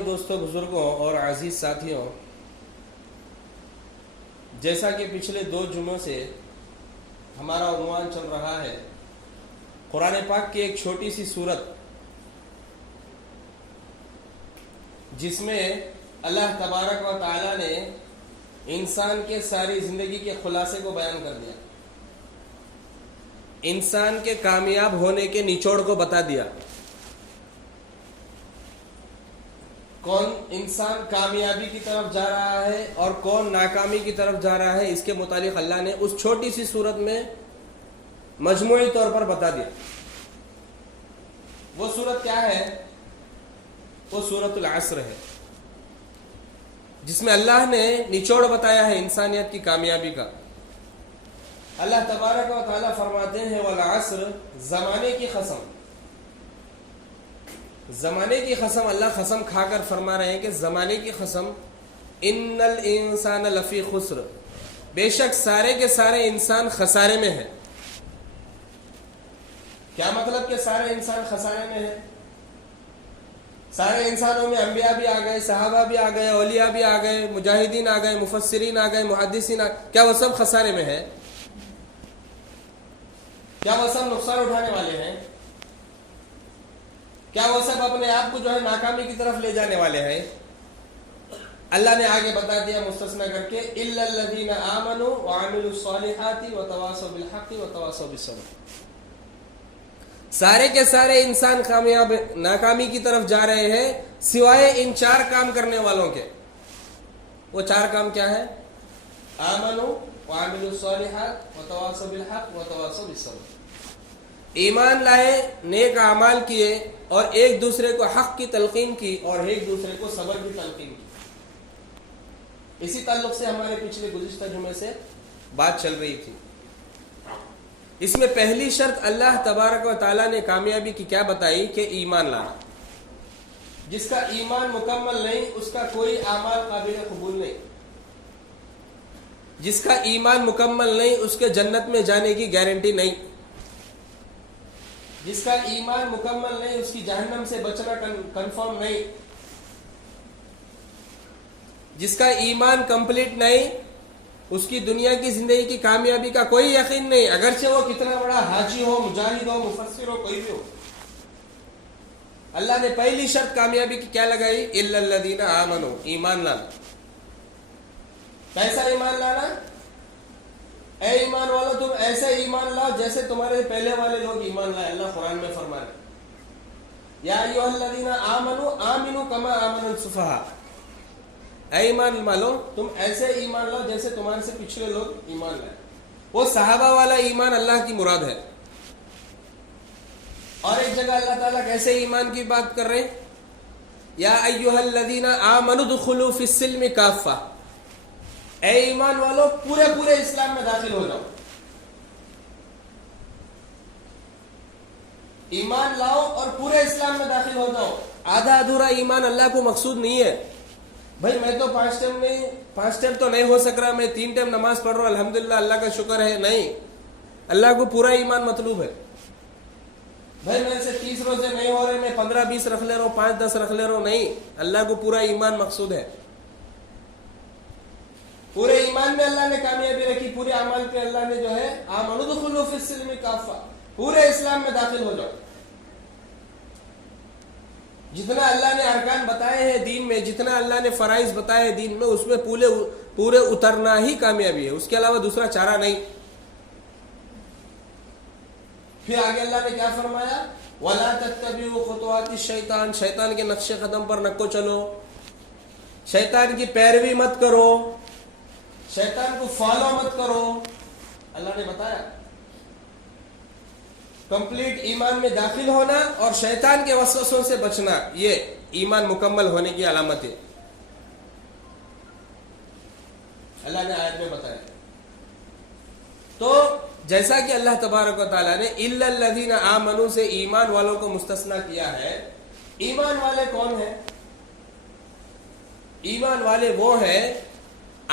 دوستوں، بزرگوں اور عزیز ساتھیوں، جیسا کہ پچھلے 2 جمعوں سے ہمارا عنوان چل رہا ہے قرآن پاک کی ایک چھوٹی سی سورت، جس میں اللہ تبارک و تعالی نے انسان کے ساری زندگی کے خلاصے کو بیان کر دیا، انسان کے کامیاب ہونے کے نچوڑ کو بتا دیا۔ کون انسان کامیابی کی طرف جا رہا ہے اور کون ناکامی کی طرف جا رہا ہے، اس کے متعلق اللہ نے اس چھوٹی سی صورت میں مجموعی طور پر بتا دیا۔ وہ صورت کیا ہے؟ وہ سورۃ العصر ہے، جس میں اللہ نے نچوڑ بتایا ہے انسانیت کی کامیابی کا۔ اللہ تبارک و تعالیٰ فرماتے ہیں والعصر، زمانے کی قسم، زمانے کی قسم، اللہ قسم کھا کر فرما رہے ہیں کہ زمانے کی قسم، ان الانسان لفی خسر، بے شک سارے کے سارے انسان خسارے میں ہے۔ کیا مطلب کہ سارے انسان خسارے میں ہے؟ سارے انسانوں میں انبیاء بھی آ گئے، صحابہ بھی آ گئے، اولیاء بھی آ گئے، مجاہدین آ گئے، مفسرین آ گئے، محدثین آ گئے، کیا وہ سب خسارے میں ہے؟ کیا وہ سب نقصان اٹھانے والے ہیں؟ کیا وہ سب اپنے آپ کو جو ہے ناکامی کی طرف لے جانے والے ہیں؟ اللہ نے آگے بتا دیا مستثنیٰ کر کے الا الذین آمنوا وعملوا الصالحات وتواصوا بالحق وتواصوا بالصبر، سارے کے سارے انسان ناکامی کی طرف جا رہے ہیں سوائے ان 4 کام کرنے والوں کے۔ وہ 4 کام کیا ہے؟ آمنوا وعملوا الصالحات وتواصوا بالحق وتواصوا بالصبر، ایمان لائے، نیک اعمال کیے اور ایک دوسرے کو حق کی تلقین کی اور ایک دوسرے کو صبر کی تلقین کی۔ اسی تعلق سے ہمارے پچھلے گزشتہ جمعے سے بات چل رہی تھی۔ اس میں پہلی شرط اللہ تبارک و تعالیٰ نے کامیابی کی کیا بتائی کہ ایمان لانا۔ جس کا ایمان مکمل نہیں، اس کا کوئی اعمال قابل قبول نہیں۔ جس کا ایمان مکمل نہیں، اس کے جنت میں جانے کی گارنٹی نہیں۔ جس کا ایمان مکمل نہیں، اس کی جہنم سے بچنا کنفرم نہیں۔ جس کا ایمان کمپلیٹ نہیں، اس کی دنیا کی زندگی کی کامیابی کا کوئی یقین نہیں، اگرچہ وہ کتنا بڑا حاجی ہو، مجاہد ہو، مفسر ہو، کوئی بھی ہو۔ اللہ نے پہلی شرط کامیابی کی کیا لگائی؟ الا الذین آمنوا، ایمان لانا۔ کیسا ایمان لانا؟ اے ایمان والو، تم ایسے ایمان لاؤ جیسے تمہارے پہلے والے لوگ ایمان لائے۔ اللہ قرآن میں فرما رہے یا ایھا الذین آمنوا آمنوا کما آمن السفہاء، اے ایمان والو تم ایسے ایمان لاؤ جیسے تمہارے سے پچھلے لوگ ایمان لائے۔ وہ صحابہ والا ایمان اللہ کی مراد ہے۔ اور ایک جگہ اللہ تعالیٰ کیسے ایمان کی بات کر رہے ہیں؟ یا ایھا الذین آمنوا ادخلوا فی السلم کافہ، اے ایمان والو پورے اسلام میں داخل ہو جاؤ۔ ایمان لاؤ اور پورے اسلام میں داخل ہو جاؤ۔ آدھا ادھورا ایمان اللہ کو مقصود نہیں ہے۔ بھائی میں تو 5 ٹائم تو نہیں ہو سک رہا، میں 3 ٹائم نماز پڑھ رہا ہوں، الحمدللہ اللہ کا شکر ہے، نہیں، اللہ کو پورا ایمان مطلوب ہے۔ بھائی میرے سے 30 روزے نہیں ہو رہے، میں 15-20 رکھ لے رہا ہوں، 5-10 رکھ لے رہا ہوں، نہیں، اللہ کو پورا ایمان مقصود ہے۔ پورے ایمان میں اللہ نے کامیابی رکھی، پورے اعمال پہ اللہ نے جو ہے آمنوا ادخلوا فی السلم کافہ، پورے اسلام میں داخل ہو جاؤ۔ جتنا اللہ نے ارکان بتائے ہیں دین میں، جتنا اللہ نے فرائض بتائے ہیں دین میں، اس میں پورے اترنا ہی کامیابی ہے، اس کے علاوہ دوسرا چارہ نہیں۔ پھر آگے اللہ نے کیا فرمایا؟ وَلَا تَتَّبِعُوا خُطُوَاتِ الشَّيْطَانِ، شیطان کے نقش قدم پر نہ کو چلو، شیطان کی پیروی مت کرو، شیطان کو فالو مت کرو۔ اللہ نے بتایا کمپلیٹ ایمان میں داخل ہونا اور شیطان کے وسوسوں سے بچنا، یہ ایمان مکمل ہونے کی علامت ہے۔ اللہ نے آیت میں بتایا۔ تو جیسا کہ اللہ تبارک و تعالیٰ نے الا الذین آمنوا سے ایمان والوں کو مستثنیٰ کیا ہے، ایمان والے کون ہیں؟ ایمان والے وہ ہیں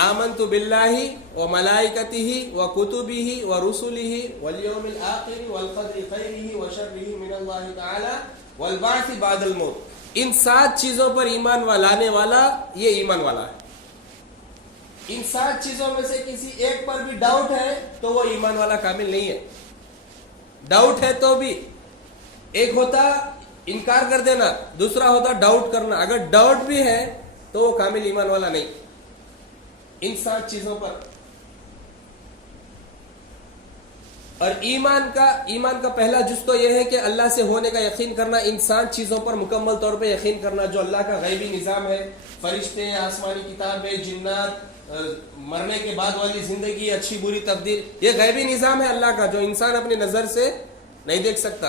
آمنت باللہ وملائکتہ وکتبہ ورسلہ والیوم الآخر والقدر خیرہ وشرہ من اللہ تعالی والبعث بعد الموت، ان 7 چیزوں پر ایمان لانے والا یہ ایمان والا ہے. ان 7 چیزوں میں سے کسی ایک پر بھی ڈاؤٹ ہے تو وہ ایمان والا کامل نہیں ہے. ڈاؤٹ ہے تو بھی ایک ہوتا انکار کر دینا, دوسرا ہوتا ڈاؤٹ کرنا. اگر ڈاؤٹ بھی ہے تو وہ کامل ایمان والا نہیں. ان 7 چیزوں پر. اور ایمان کا پہلا جز تو یہ ہے کہ اللہ سے ہونے کا یقین کرنا, ان 7 چیزوں پر مکمل طور پہ یقین کرنا جو اللہ کا غیبی نظام ہے, فرشتے, آسمانی کتابیں, جنات, مرنے کے بعد والی زندگی, اچھی بری تقدیر, یہ غیبی نظام ہے اللہ کا جو انسان اپنی نظر سے نہیں دیکھ سکتا.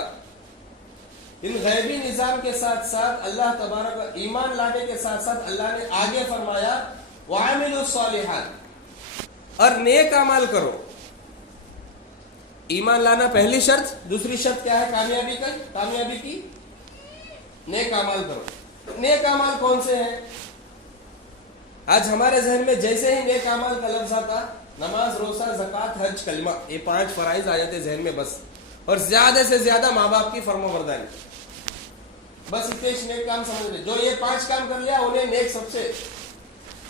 ان غیبی نظام کے ساتھ ساتھ اللہ تبارک ایمان لانے کے ساتھ ساتھ اللہ نے آگے فرمایا وَعَمِلُوا الصَّالِحَاتِ, اور نیک اعمال کرو. ایمان لانا پہلی شرط. دوسری شرط کیا ہے کامیابی کی؟ نیک اعمال کرو. نیک اعمال کون سے ہیں؟ آج ہمارے ذہن میں جیسے ہی نیک اعمال کا لفظ آتا, نماز, روزہ, زکوٰۃ, حج, کلمہ, یہ 5 فرائض آ جاتے ذہن میں بس. اور زیادہ سے زیادہ ماں باپ کی فرمانبرداری, بس اتنے نیک کام سمجھ لیں. جو یہ 5 کام کر لیا انہیں نیک, سب سے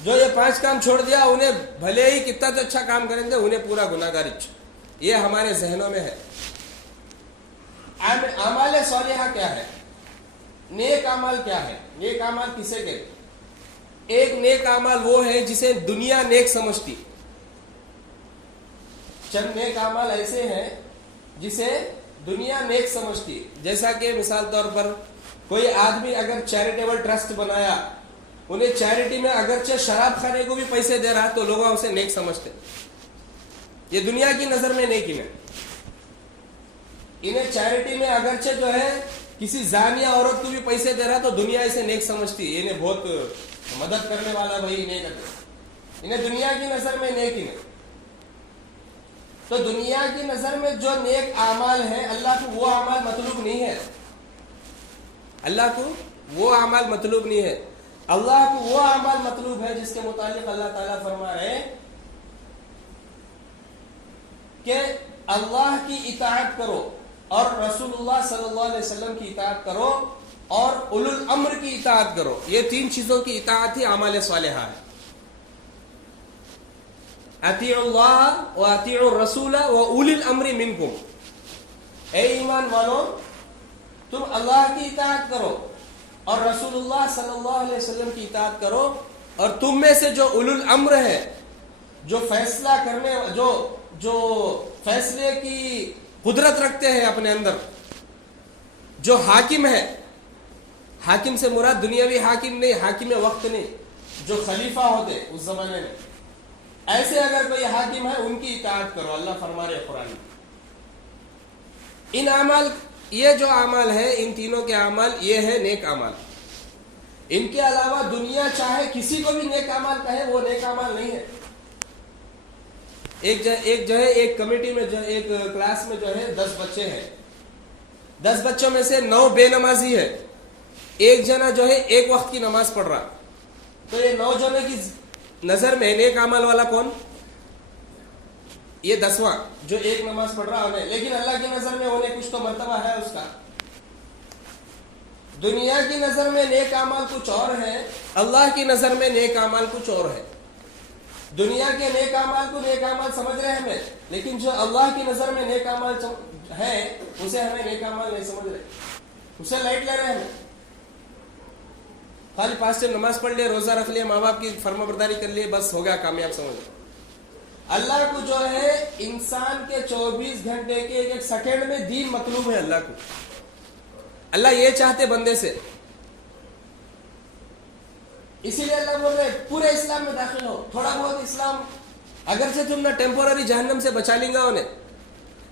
جو یہ 5 کام چھوڑ دیا انہیں بھلے ہی کتنا تو اچھا کام کریں گے انہیں پورا گناہگار. یہ ہمارے ذہنوں میں ہے. اعمال صالحہ کیا ہے؟ نیک اعمال کیا ہے؟ نیک اعمال کسے کہتے؟ ایک نیک اعمال وہ ہے جسے دنیا نیک سمجھتی. چند نیک اعمال ایسے ہیں جسے دنیا نیک سمجھتی. جیسا کہ مثال طور پر کوئی آدمی اگر چیریٹیبل ٹرسٹ بنایا, انہیں چیریٹی میں اگرچہ شراب کھانے کو بھی پیسے دے رہا تو لوگ اسے نیک سمجھتے. یہ دنیا کی نظر میں نیکی میں. انہیں چیریٹی میں اگرچہ جو ہے کسی زانیہ عورت کو بھی پیسے دے رہا تو دنیا اسے نیک سمجھتی. انہیں بہت مدد کرنے والا بھائی نیک ہے. انہیں دنیا کی نظر میں نیک ہی نہیں. تو دنیا کی نظر میں جو نیک اعمال ہیں اللہ کو وہ اعمال مطلوب نہیں ہے. اللہ کو وہ اعمال مطلوب نہیں ہے. اللہ کو وہ اعمال مطلوب ہے جس کے متعلق اللہ تعالیٰ فرما رہے ہیں کہ اللہ کی اطاعت کرو اور رسول اللہ صلی اللہ علیہ وسلم کی اطاعت کرو اور اولو الامر کی اطاعت کرو. یہ 3 چیزوں کی اطاعت ہی اعمال صالحہ ہے. اطیعوا اللہ واطیعوا الرسول واولی الامر منکم. اے ایمان والو, تم اللہ کی اطاعت کرو اور رسول اللہ صلی اللہ علیہ وسلم کی اطاعت کرو, اور تم میں سے جو اولو الامر ہے, جو فیصلہ کرنے, جو فیصلے کی قدرت رکھتے ہیں اپنے اندر, جو حاکم ہے. حاکم سے مراد دنیاوی حاکم نہیں, حاکم وقت نہیں, جو خلیفہ ہوتے اس زمانے میں, ایسے اگر کوئی حاکم ہے ان کی اطاعت کرو. اللہ فرما رہے قرآن میں. ان اعمال, یہ جو اعمال ہے, ان تینوں کے اعمال یہ ہے نیک اعمال. ان کے علاوہ دنیا چاہے کسی کو بھی نیک اعمال کہے, وہ نیک اعمال نہیں ہے. ایک کمیٹی میں ایک کلاس میں جو ہے 10 بچے ہیں. 10 بچوں میں سے 9 بے نمازی ہے. ایک جنا جو ہے ایک وقت کی نماز پڑھ رہا. تو یہ 9 جنوں کی نظر میں نیک اعمال والا کون؟ یہ 10واں جو ایک نماز پڑھ رہا ہے. لیکن اللہ کی نظر میں انہیں کچھ تو مرتبہ ہے اس کا. دنیا کی نظر میں نیک اعمال کچھ اور ہے, اللہ کی نظر میں نیک اعمال کچھ اور ہے. دنیا کے نیک اعمال کو نیک اعمال سمجھ رہے ہیں ہمیں, لیکن جو اللہ کی نظر میں نیک اعمال ہے اسے ہمیں نیک اعمال نہیں سمجھ رہے, اسے لائٹ لے رہے ہیں. خالی 5 ٹائم نماز پڑھ لے, روزہ رکھ لے, ماں باپ کی فرما برداری کر لیے, بس ہو گیا کامیاب سمجھ لے. اللہ کو جو ہے انسان کے 24 گھنٹے کے ایک سیکنڈ میں دین مطلوب ہے. اللہ کو, اللہ یہ چاہتے بندے سے. اسی لیے اللہ بول رہے پورے اسلام میں داخل ہو. تھوڑا بہت اسلام اگرچہ تم نہ ٹیمپورری جہنم سے بچا لیں گا انہیں,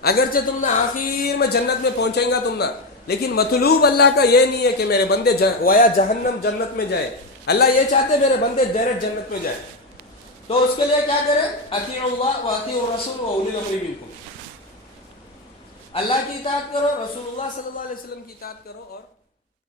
اگرچہ تم نہ آخر میں جنت میں پہنچیں گا تم نہ, لیکن مطلوب اللہ کا یہ نہیں ہے کہ میرے بندے وایا جہنم جنت میں جائے. اللہ یہ چاہتے میرے بندے ڈائریکٹ جنت میں جائے. تو اس کے لیے کیا کرے؟ اطیعوا اللہ واطیعوا الرسول واولی الامر منکم. اللہ کی اطاعت کرو, رسول اللہ صلی اللہ علیہ وسلم کی اطاعت کرو, اور